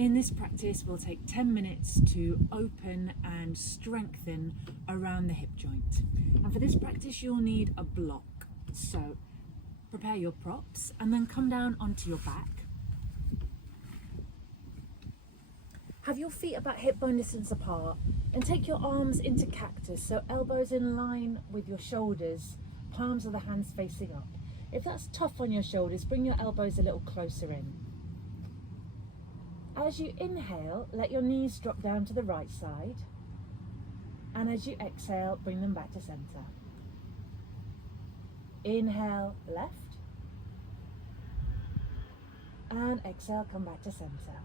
In this practice, we'll take 10 minutes to open and strengthen around the hip joint. And for this practice, you'll need a block. So prepare your props and then come down onto your back. Have your feet about hip bone distance apart and take your arms into cactus, so elbows in line with your shoulders, palms of the hands facing up. If that's tough on your shoulders, bring your elbows a little closer in. As you inhale, let your knees drop down to the right side, and as you exhale, bring them back to center. Inhale, left, and exhale, come back to center.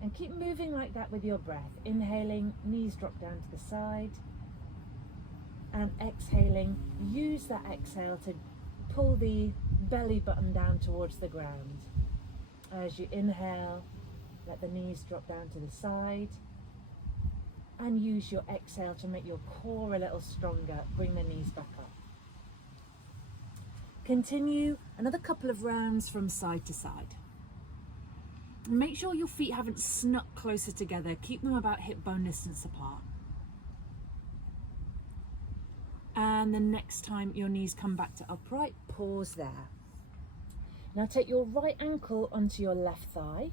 And keep moving like that with your breath. Inhaling, knees drop down to the side, and exhaling, use that exhale to pull the belly button down towards the ground. As you inhale, let the knees drop down to the side, and use your exhale to make your core a little stronger. Bring the knees back up. Continue another couple of rounds from side to side. Make sure your feet haven't snuck closer together. Keep them about hip bone distance apart. And the next time your knees come back to upright, pause there. Now take your right ankle onto your left thigh.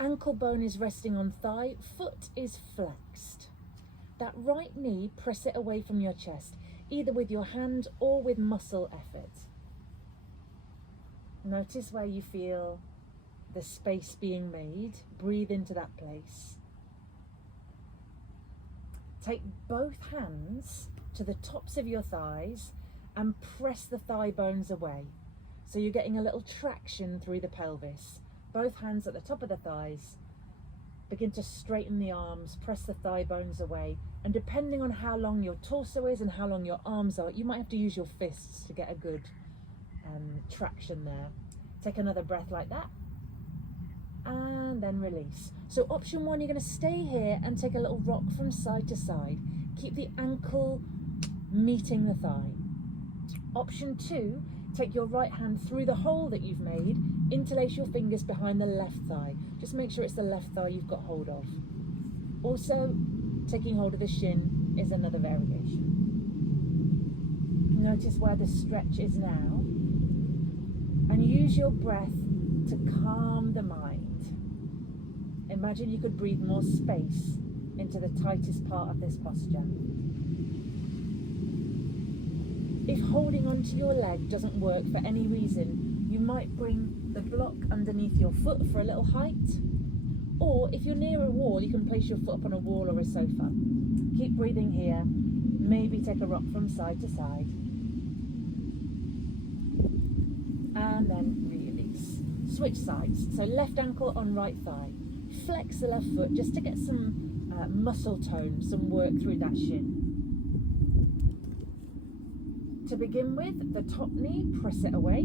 Ankle bone is resting on thigh, foot is flexed. That right knee, press it away from your chest, either with your hand or with muscle effort. Notice where you feel the space being made. Breathe into that place. Take both hands to the tops of your thighs and press the thigh bones away. So you're getting a little traction through the pelvis. Both hands at the top of the thighs. Begin to straighten the arms, press the thigh bones away. And depending on how long your torso is and how long your arms are, you might have to use your fists to get a good traction there. Take another breath like that. And then release. So option one, you're going to stay here and take a little rock from side to side. Keep the ankle meeting the thigh. Option two, take your right hand through the hole that you've made, interlace your fingers behind the left thigh. Just make sure it's the left thigh you've got hold of. Also, taking hold of the shin is another variation. Notice where the stretch is now, and use your breath to calm the mind. Imagine you could breathe more space into the tightest part of this posture. If holding onto your leg doesn't work for any reason, you might bring the block underneath your foot for a little height. Or if you're near a wall, you can place your foot up on a wall or a sofa. Keep breathing here. Maybe take a rock from side to side. And then release. Switch sides. So left ankle on right thigh. Flex the left foot just to get some muscle tone, some work through that shin. To begin with, the top knee, press it away.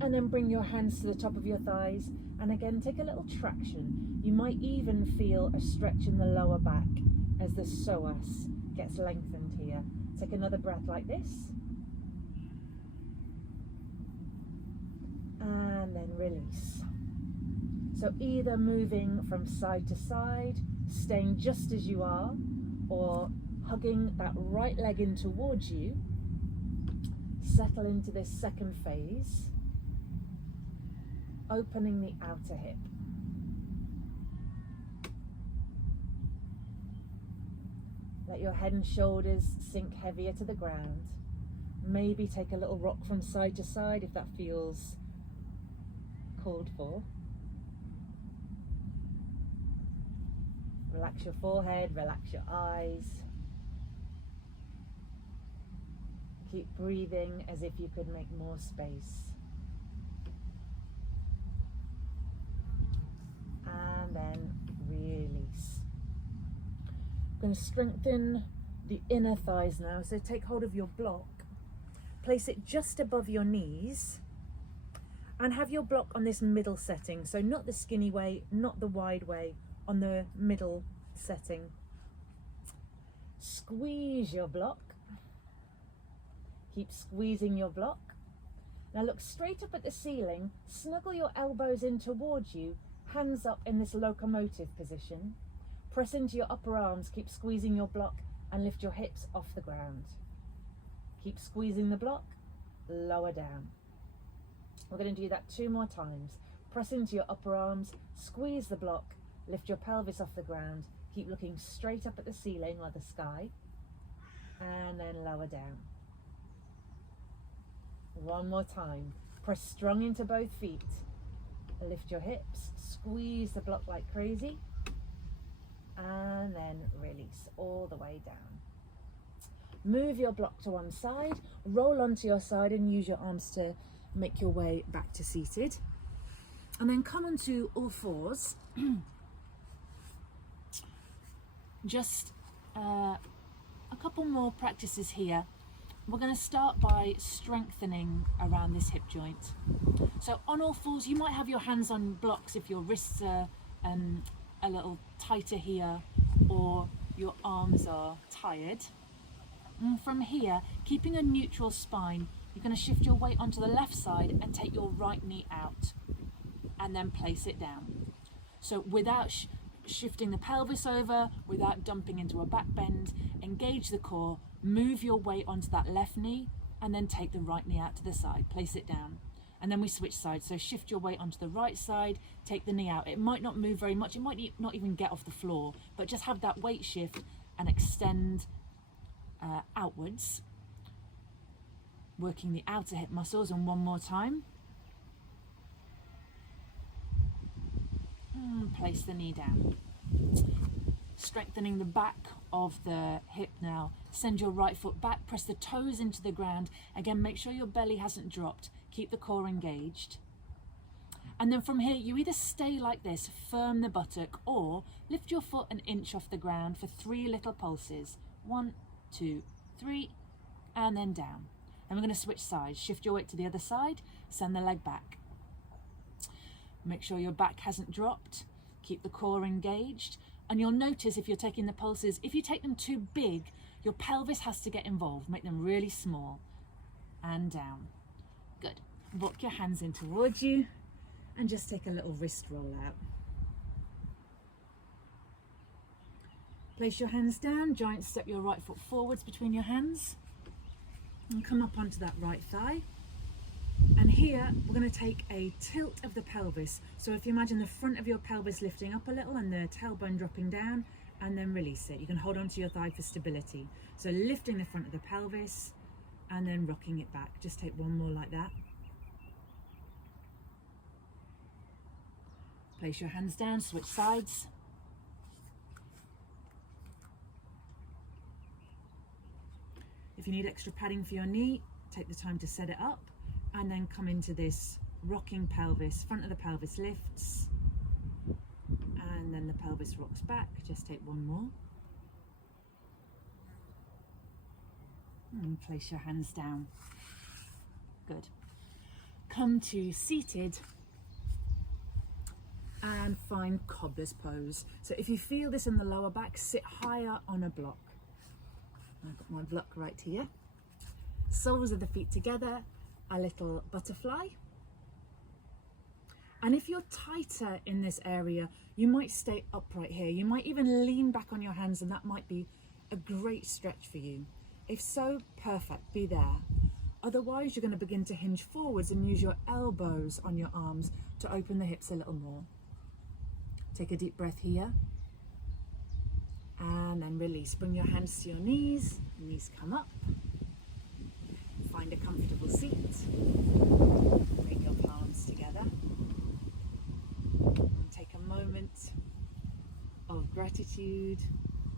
And then bring your hands to the top of your thighs. And again, take a little traction. You might even feel a stretch in the lower back as the psoas gets lengthened here. Take another breath like this. And then release. So either moving from side to side, staying just as you are, or hugging that right leg in towards you. Settle into this second phase, opening the outer hip. Let your head and shoulders sink heavier to the ground. Maybe take a little rock from side to side if that feels called for. Relax your forehead, relax your eyes. Keep breathing as if you could make more space. And then release. I'm going to strengthen the inner thighs now. So take hold of your block, place it just above your knees, and have your block on this middle setting. So not the skinny way, not the wide way, on the middle setting. Squeeze your block. Keep squeezing your block. Now look straight up at the ceiling, snuggle your elbows in towards you, hands up in this locomotive position. Press into your upper arms, keep squeezing your block and lift your hips off the ground. Keep squeezing the block, lower down. We're going to do that 2 more times. Press into your upper arms, squeeze the block, lift your pelvis off the ground, keep looking straight up at the ceiling or the sky, and then lower down. 1 more time. Press strong into both feet. Lift your hips, squeeze the block like crazy, and then release all the way down. Move your block to one side, roll onto your side and use your arms to make your way back to seated. And then come onto all fours. Just a couple more practices here. We're going to start by strengthening around this hip joint. So on all fours, you might have your hands on blocks if your wrists are a little tighter here, or your arms are tired. And from here, keeping a neutral spine, you're going to shift your weight onto the left side and take your right knee out and then place it down. So without shifting the pelvis over, without dumping into a back bend, engage the core, move your weight onto that left knee and then take the right knee out to the side, place it down. And then we switch sides. So shift your weight onto the right side, take the knee out. It might not move very much, it might not even get off the floor, but just have that weight shift and extend outwards, working the outer hip muscles. And 1 more time. Place the knee down. Strengthening the back of the hip now. Send your right foot back, press the toes into the ground. Again, make sure your belly hasn't dropped. Keep the core engaged. And then from here, you either stay like this, firm the buttock, or lift your foot an inch off the ground for 3 little pulses. 1, 2, 3, and then down. And we're going to switch sides. Shift your weight to the other side, send the leg back. Make sure your back hasn't dropped. Keep the core engaged. And you'll notice if you're taking the pulses, if you take them too big, your pelvis has to get involved. Make them really small. And down. Good. Walk your hands in towards you and just take a little wrist roll out. Place your hands down, giant step your right foot forwards between your hands and come up onto that right thigh. And here we're going to take a tilt of the pelvis. So if you imagine the front of your pelvis lifting up a little and the tailbone dropping down, and then release it. You can hold onto your thigh for stability. So lifting the front of the pelvis and then rocking it back. Just take 1 more like that. Place your hands down, switch sides. If you need extra padding for your knee, take the time to set it up and then come into this rocking pelvis. Front of the pelvis lifts and then the pelvis rocks back. Just take 1 more. And place your hands down. Good. Come to seated and find cobbler's pose. So if you feel this in the lower back, sit higher on a block. I've got my block right here. Soles of the feet together, a little butterfly. And if you're tighter in this area, you might stay upright here. You might even lean back on your hands, and that might be a great stretch for you. If so, perfect, be there. Otherwise, you're going to begin to hinge forwards and use your elbows on your arms to open the hips a little more. Take a deep breath here. And then release. Bring your hands to your knees. Knees come up. Find a comfortable seat. Bring your palms together. And take a moment of gratitude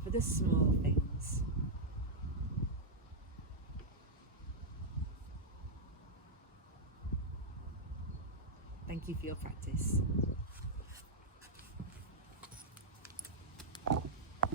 for the small things. Thank you for your practice.